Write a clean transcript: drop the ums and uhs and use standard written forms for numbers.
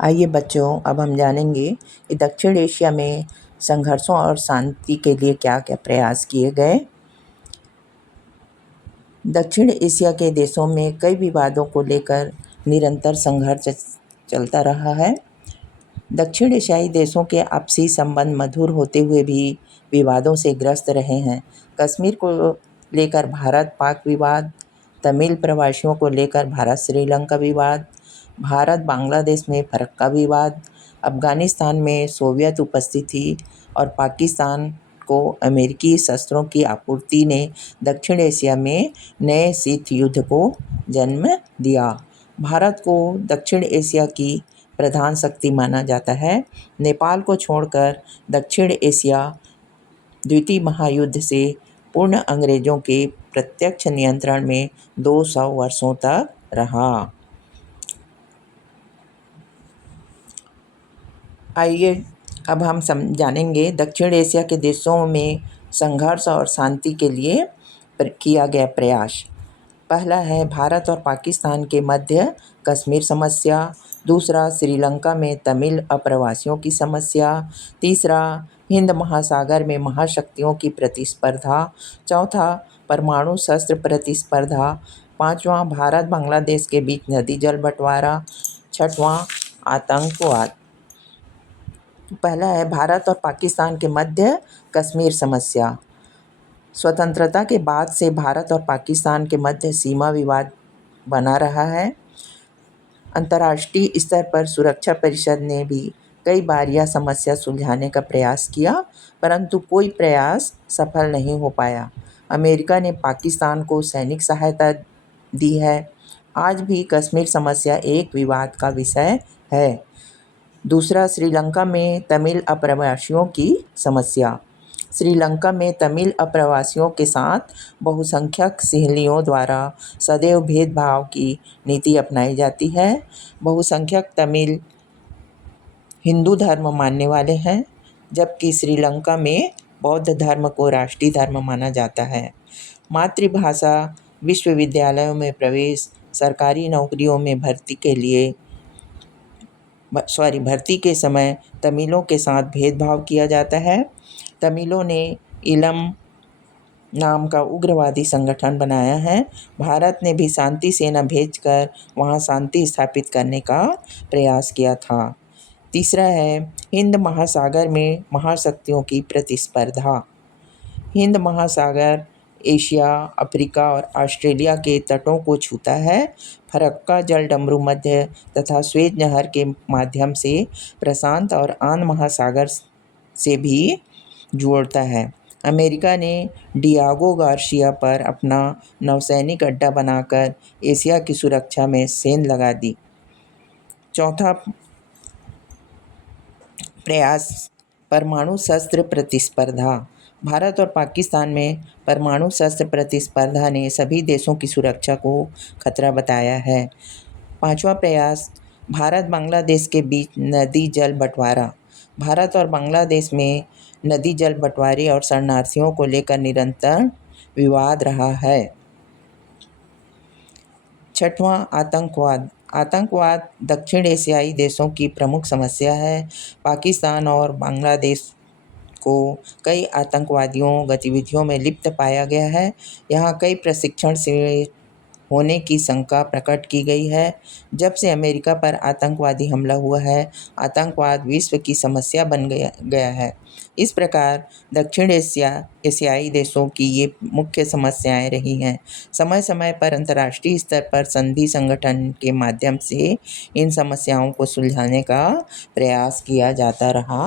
आइए बच्चों, अब हम जानेंगे कि दक्षिण एशिया में संघर्षों और शांति के लिए क्या क्या प्रयास किए गए। दक्षिण एशिया के देशों में कई विवादों को लेकर निरंतर संघर्ष चलता रहा है। दक्षिण एशियाई देशों के आपसी संबंध मधुर होते हुए भी विवादों से ग्रस्त रहे हैं। कश्मीर को लेकर भारत पाक विवाद, तमिल प्रवासियों को लेकर भारत श्रीलंका विवाद, भारत बांग्लादेश में फरक्का विवाद, अफगानिस्तान में सोवियत उपस्थिति और पाकिस्तान को अमेरिकी शस्त्रों की आपूर्ति ने दक्षिण एशिया में नए शीत युद्ध को जन्म दिया। भारत को दक्षिण एशिया की प्रधान शक्ति माना जाता है। नेपाल को छोड़कर दक्षिण एशिया द्वितीय महायुद्ध से पूर्ण अंग्रेजों के प्रत्यक्ष नियंत्रण में 200 वर्षों तक रहा। आइए अब हम जानेंगे दक्षिण एशिया के देशों में संघर्ष और शांति के लिए किया गया प्रयास। पहला है भारत और पाकिस्तान के मध्य कश्मीर समस्या। दूसरा, श्रीलंका में तमिल अप्रवासियों की समस्या। तीसरा, हिंद महासागर में महाशक्तियों की प्रतिस्पर्धा। चौथा, परमाणु शस्त्र प्रतिस्पर्धा। पांचवां, भारत बांग्लादेश के बीच नदी जल बंटवारा। छठवां, आतंकवाद। पहला है भारत और पाकिस्तान के मध्य कश्मीर समस्या। स्वतंत्रता के बाद से भारत और पाकिस्तान के मध्य सीमा विवाद बना रहा है। अंतर्राष्ट्रीय स्तर पर सुरक्षा परिषद ने भी कई बार यह समस्या सुलझाने का प्रयास किया, परंतु कोई प्रयास सफल नहीं हो पाया। अमेरिका ने पाकिस्तान को सैनिक सहायता दी है। आज भी कश्मीर समस्या एक विवाद का विषय है। दूसरा, श्रीलंका में तमिल अप्रवासियों की समस्या। श्रीलंका में तमिल अप्रवासियों के साथ बहुसंख्यक सहेलियों द्वारा सदैव भेदभाव की नीति अपनाई जाती है। बहुसंख्यक तमिल हिंदू धर्म मानने वाले हैं, जबकि श्रीलंका में बौद्ध धर्म को राष्ट्रीय धर्म माना जाता है। मातृभाषा, विश्वविद्यालयों में प्रवेश, सरकारी नौकरियों में भर्ती के समय तमिलों के साथ भेदभाव किया जाता है। तमिलों ने इलम नाम का उग्रवादी संगठन बनाया है। भारत ने भी शांति सेना भेजकर वहां शांति स्थापित करने का प्रयास किया था। तीसरा है हिंद महासागर में महाशक्तियों की प्रतिस्पर्धा। हिंद महासागर एशिया, अफ्रीका और ऑस्ट्रेलिया के तटों को छूता है। फरक्का जलडमरू मध्य तथा स्वेज नहर के माध्यम से प्रशांत और आंद महासागर से भी जोड़ता है। अमेरिका ने डियागो गार्सिया पर अपना नौसैनिक अड्डा बनाकर एशिया की सुरक्षा में सेंध लगा दी। चौथा प्रयास, परमाणु शस्त्र प्रतिस्पर्धा। भारत और पाकिस्तान में परमाणु शस्त्र प्रतिस्पर्धा ने सभी देशों की सुरक्षा को खतरा बताया है। पांचवा प्रयास, भारत बांग्लादेश के बीच नदी जल बंटवारा। भारत और बांग्लादेश में नदी जल बंटवारे और शरणार्थियों को लेकर निरंतर विवाद रहा है। छठवां, आतंकवाद। आतंकवाद दक्षिण एशियाई देशों की प्रमुख समस्या है। पाकिस्तान और बांग्लादेश को कई आतंकवादियों गतिविधियों में लिप्त पाया गया है। यहाँ कई प्रशिक्षण शिविर होने की शंका प्रकट की गई है। जब से अमेरिका पर आतंकवादी हमला हुआ है, आतंकवाद विश्व की समस्या बन गया है। इस प्रकार दक्षिण एशियाई देशों की ये मुख्य समस्याएं रही हैं। समय समय पर अंतर्राष्ट्रीय स्तर पर संधि संगठन के माध्यम से इन समस्याओं को सुलझाने का प्रयास किया जाता रहा